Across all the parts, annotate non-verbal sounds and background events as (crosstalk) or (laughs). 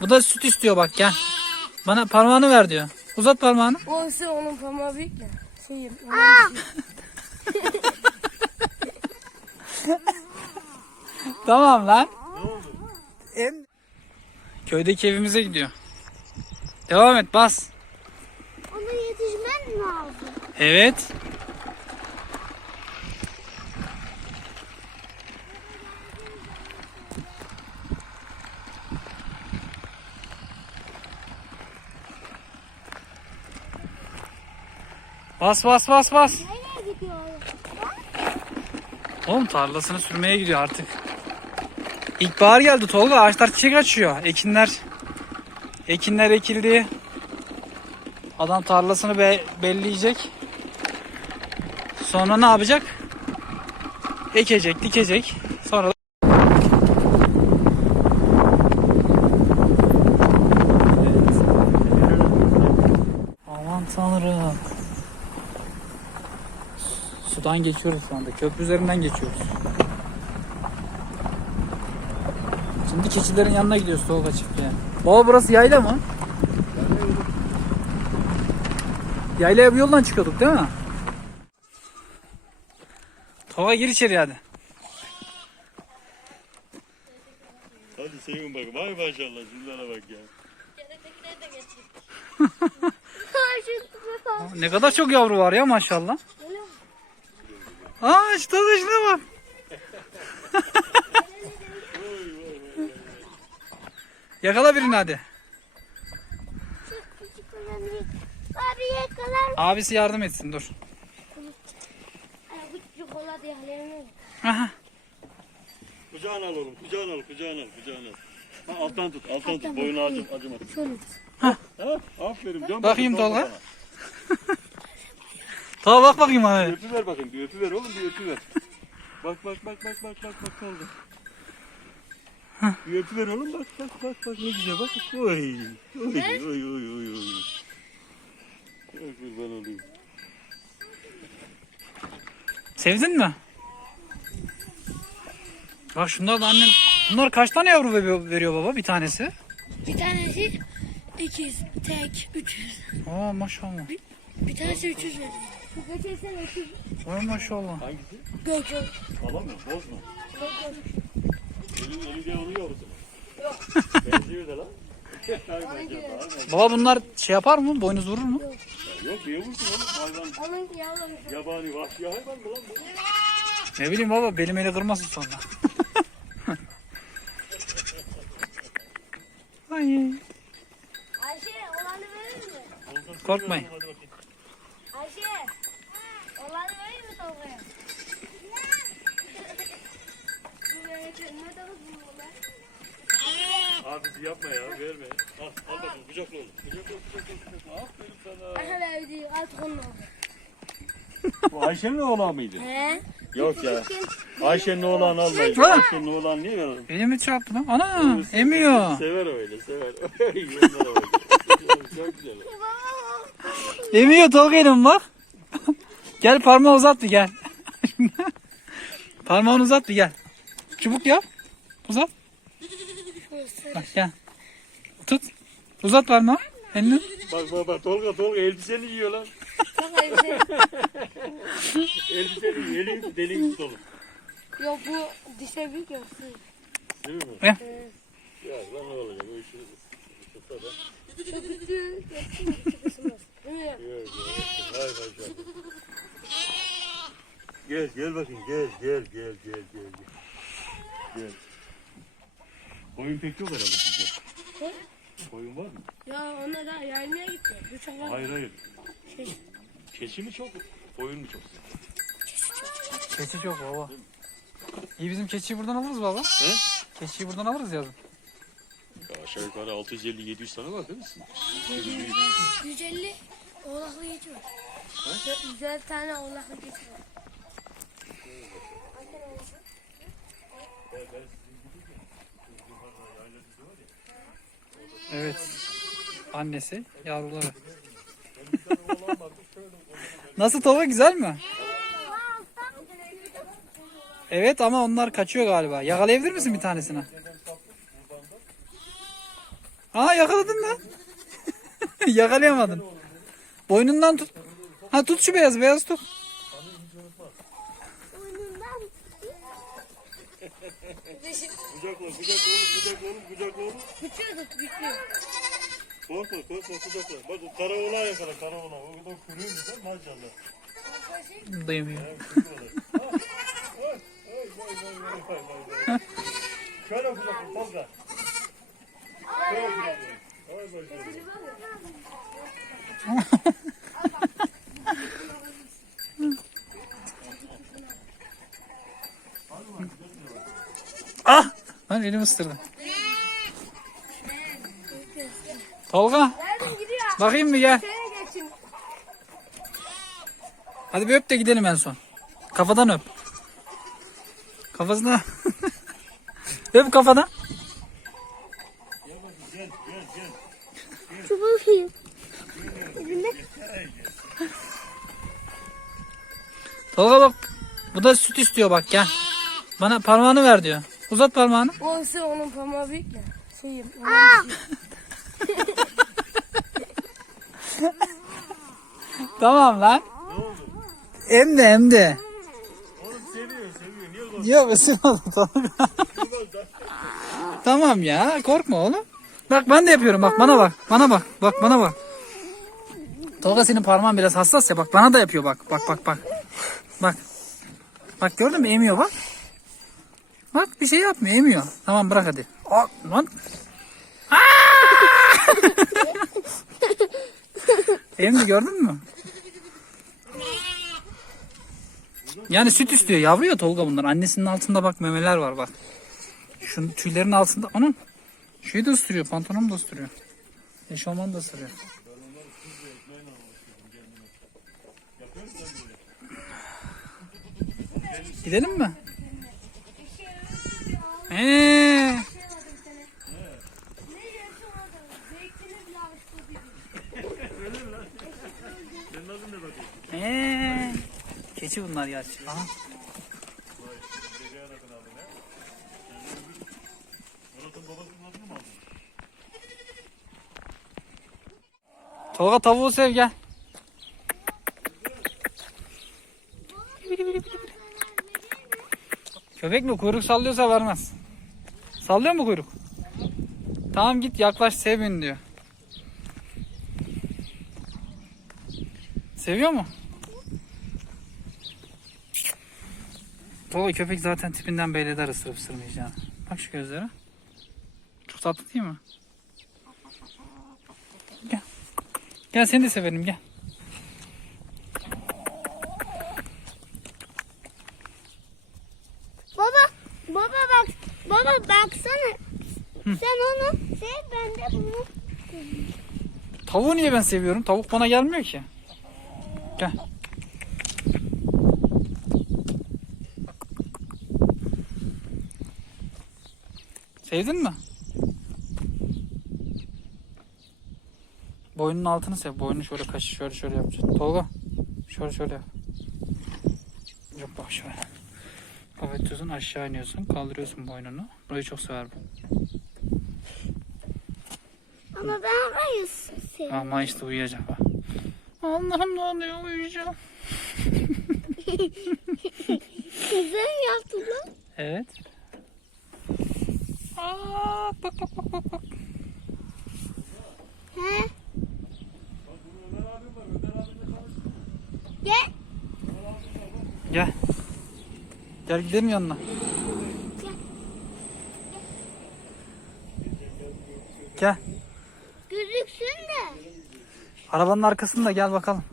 Bu da süt istiyor bak gel. Bana parmağını ver diyor. Uzat parmağını. Olsa onun parmağı büyük de. (laughs) Şey, Tamam lan. En... Köydeki evimize gidiyor. Devam et bas. Ona yetişmen lazım. Evet. Bas bas bas bas. Nereye gidiyor? Oğlum tarlasını sürmeye gidiyor artık. İlkbahar geldi Tolga. Ağaçlar çiçek açıyor. Ekinler ekinler ekildi. Adam tarlasını be- belleyecek. Sonra ne yapacak? Ekecek, dikecek. Sonra da- Aman tanrım. Sudan geçiyoruz şu anda. Köprü üzerinden geçiyoruz. Şimdi keçilerin yanına gidiyoruz Tolga çiftliğe. Baba burası yayla mı? Yaylaya bu yoldan çıkıyorduk değil mi? Tolga gir içeri hadi. Hadi Sevim bak. Vay maşallah şunlara bak ya. (laughs) Ne kadar çok yavru var ya maşallah. Aa işte şuna bak. Yakala birini hadi. Abi yakalar. Abisi yardım etsin dur. Aha. Kucağına al oğlum. Kucağına al. Kucağına al. Kucağına al. Ha, alttan tut. Alttan tut. Boyunu acı, acıma. Şöyle. Ha? Aferin. Dön Bakayım Tolga. (laughs) bana. Tolga bak bakayım Bir abi. öpü ver bakayım. Bir öpü ver oğlum. Bir öpü ver. Bak bak bak bak bak bak bak Tolga. Bir öpü ver oğlum. Bak bak bak bak ne güzel bak. Oy. Oy oy oy oy oy. Oy kurban olayım. Sevdin mi? Bak şunlar da annem. Bunlar kaç tane yavru veriyor, veriyor baba bir tanesi? Bir tanesi 200, tek 300. Aa maşallah. Bir tanesi 300 veriyor. Bu geçen sene 300. Ay maşallah. Hangisi? Gökçe. Tamam mı? Bozma. Elin elin onu yavrusu. Yok. Benziyor da lan. (laughs) Baba bunlar şey yapar mı? Boynuz vurur mu? Yok niye vursun oğlum? Hayvan Onun yavrum. yabani vahşi hayvan mı lan bu? Ne bileyim baba belim eli kırmasın sonra. (laughs) Ay. Ayşe olanı verir mi? Korkmayın. Hadi bakayım. Ayşe. Olanı verir mi Tolga'ya? Bu bebekler ne kadar bunlar? Abisi yapma ya verme. Al, al bakayım kucakla oğlum. Kucakla kucakla kucakla. Aferin sana. Aha verdi. Artık onun oldu. Bu Ayşe'nin oğlan mıydı? He? Yok ya. Ayşe'nin oğlan almayın. Ha? Ayşe'nin oğlan niye verelim? Elimi çarptı lan. Ana emiyor. Sever öyle sever. (laughs) Bak. Çok güzel. Emiyor Tolga elim bak. (laughs) gel parmağı uzat bir gel. (laughs) Parmağını uzat bir gel. Çubuk yap. Uzat. Bak gel. Tut. Uzat parmağı. Elini. Bak bak bak Tolga Tolga elbiseni yiyor lan. Elbiseni yiyor. Elin tut oğlum. Yok bu dişe büyük yok. Değil mi? Ver. Ya lan ne olacak? Bu işi tutsa da. Değil mi? Gel gel. Hay maşallah. Gel gel bakayım gel gel gel. Gel. gel. Koyun pek yok herhalde sizde. He? Koyun var mı? Ya onlar da yaymaya gitti. Bu çok var. Hayır hayır. Şey. Keçi mi çok? Koyun mu çok? Keçi çok baba. İyi bizim keçiyi buradan alırız baba. He? Keçiyi buradan alırız yazın. Ya aşağı yukarı 650-700 tane var değil misin? 150 oğlaklı geçi var. 150 tane oğlaklı geçi var. Evet. Annesi, yavruları. (laughs) Nasıl tava güzel mi? (laughs) Evet ama onlar kaçıyor galiba. Yakalayabilir misin bir tanesini? Aa yakaladın lan. (laughs) Yakalayamadın. Boynundan tut. Ha tut şu beyaz beyaz tut. Kucakla kucakla oğlum kucakla oğlum kucakla oğlum. Bitiyordu, bitiyor. Korkma korkma kucakla. Bak o kara oğlan yakala kara oğlan. O kadar kuruyormuş lan maşallah. Duymuyor. Şöyle kucakla Tolga. Şöyle kucakla. Ay maşallah. (laughs) Lan elimi ısırdı. Tolga. Bakayım bir gel. Hadi bir öp de gidelim en son. Kafadan öp. Kafasına. (laughs) öp kafadan. Tolga bak. Bu da süt istiyor bak gel. Bana parmağını ver diyor. Uzat parmağını. O ısır onun parmağı büyük ya. Şey, (laughs) Tamam lan. Hem de hem de. Oğlum seviyor seviyor. Niye korkuyorsun? Yok ısırmadı Tolga. (laughs) tamam ya korkma oğlum. Bak ben de yapıyorum bak bana bak. Bana bak. Bak bana bak. Tolga senin parmağın biraz hassas ya bak bana da yapıyor bak. Bak bak bak. Bak. Bak gördün mü emiyor bak. Bak bir şey yapmıyor emiyor. Tamam bırak hadi. Aa, lan. (laughs) Emdi gördün mü? Yani süt istiyor. Yavru ya Tolga bunlar. Annesinin altında bak memeler var bak. Şu tüylerin altında. Anam. Şeyi de ısırıyor. Pantolonu da ısırıyor. Eşofmanı da ısırıyor. Gidelim mi? Ee, ee. Keçi bunlar gerçi. Aha. Tolga tavuğu sev gel. Köpek mi kuyruk sallıyorsa vermez. Sallıyor mu kuyruk? Tamam git yaklaş sev beni diyor. Seviyor mu? Tolga köpek zaten tipinden belli eder ısırıp ısırmayacağını. Bak şu gözlere. Çok tatlı değil mi? Gel. Gel seni de severim gel. Baba, baba bak, baba baksana. Sen onu sev, ben de bunu. Tavuğu niye ben seviyorum? Tavuk bana gelmiyor ki. Gel. Sevdin mi? Boynunun altını sev. Boynunu şöyle kaşı şöyle şöyle yapacaksın. Tolga. Şöyle şöyle yap. Yok bak şöyle. Kapatıyorsun aşağı iniyorsun. Kaldırıyorsun boynunu. Burayı çok sever bu. Ama ben orayı seviyorum. Ama işte uyuyacak bak. Allah'ım ne oluyor uyuyacağım. Güzel yaptın lan. Evet. Aa, bak bak bak bak bak. He? Gel. Gel. Gel gidelim yanına. Gel. Gözüksün de. Arabanın arkasında gel bakalım.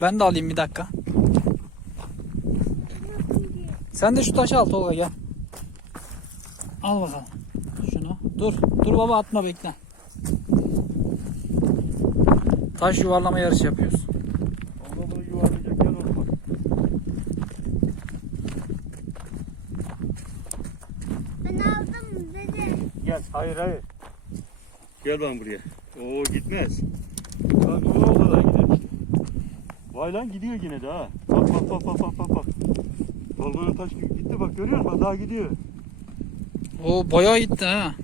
Ben de alayım bir dakika. Sen de şu taşı al Tolga gel. Al bakalım. Şunu. Dur. Dur baba atma bekle. Taş yuvarlama yarışı yapıyoruz. Ondan bunu yuvarlayacak gel oğlum. Ben aldım dede. Gel. Hayır hayır. Gel lan buraya. Oo gitmez. Bak o o kadar gider işte. Vay lan gidiyor yine de ha. Bak bak bak bak bak bak. bak. Tolga'nın taş gibi gitti bak görüyor musun? Daha gidiyor. O bayağı gitti ha.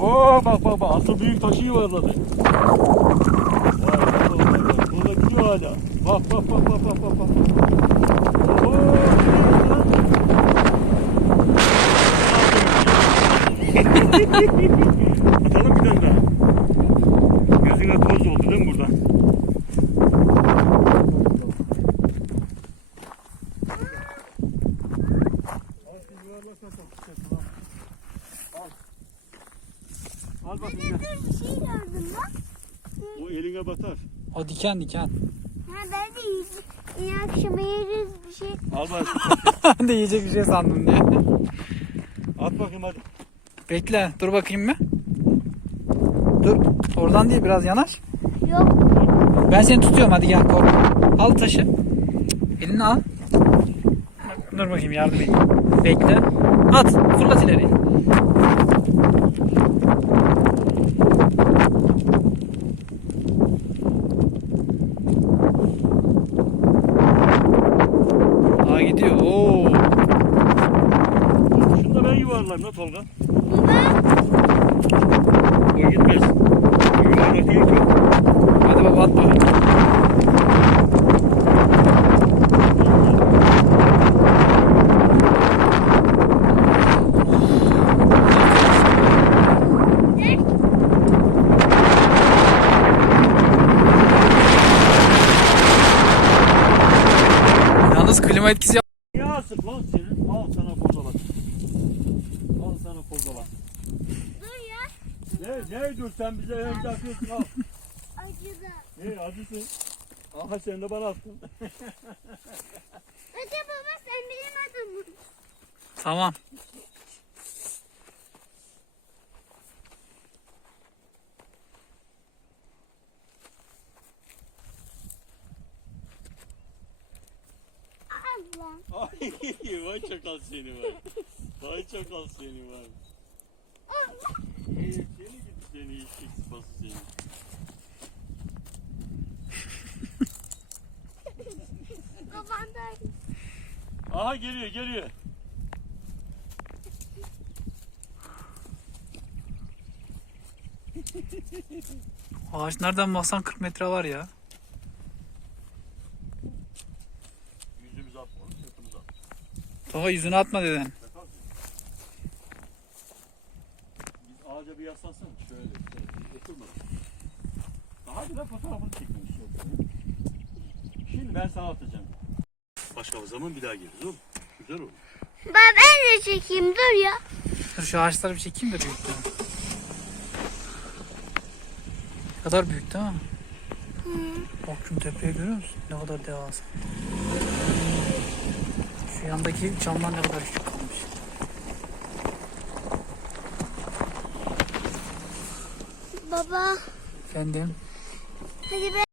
Oo bak bak bak asıl büyük taşı yuvarladı. Burada gidiyor hala. Bak bak bak bak bak bak bak. Oo, gidiyor lan. Atalım bir tane daha. Gözüne toz oldu değil mi buradan? Al bakayım. Dur bir şey gördüm bak. O eline batar. O diken diken. Ha ben de yiyeceğim. İyi akşama yeriz bir şey. Al bak. (laughs) ben de yiyecek bir şey sandım diye. At bakayım hadi. Bekle dur bakayım bir. Dur oradan değil biraz yanaş. Yok. Ben seni tutuyorum hadi gel korkma. Al taşı. Elini al. Dur bakayım yardım edeyim. Bekle. At fırlat ileri. Daha gidiyor. Oo. Şunu da ben yuvarlarım lan Tolga. Ben O gitmez. O yuvarlak değil ki. Hadi baba at bakayım. Klima etkisi yap- Niye asık lan senin? Al sana kozalak. Al sana kozalak. dur ya. Ne, ne dur sen bize önce atıyorsun al. Acıdı. Ne acısın. Aha sen de bana attın. Hadi baba sen benim adamım. Tamam. Allah. Ay (laughs) vay çakal seni var. Vay çakal seni var. Ee, seni gidi seni eşek sıpası seni. Baban da Aha geliyor geliyor. Ağaç nereden baksan 40 metre var ya. Yüzümüzü atma, sırtımızı atma. Daha yüzüne atma dedin. Biz ağaca bir yaslansana. Şöyle. Oturma. Daha bir de fotoğrafını çekmemiş. Şimdi ben sana atacağım. Başka bir zaman bir daha geliriz oğlum. Güzel olur. Baba ben de çekeyim dur ya. Dur şu ağaçları bir çekeyim de büyükten. Ne kadar büyük değil mi? Bak şu tepeyi görüyor musun? Ne kadar devasa. Yandaki camlar ne kadar küçük kalmış. Baba Efendim? hadi ben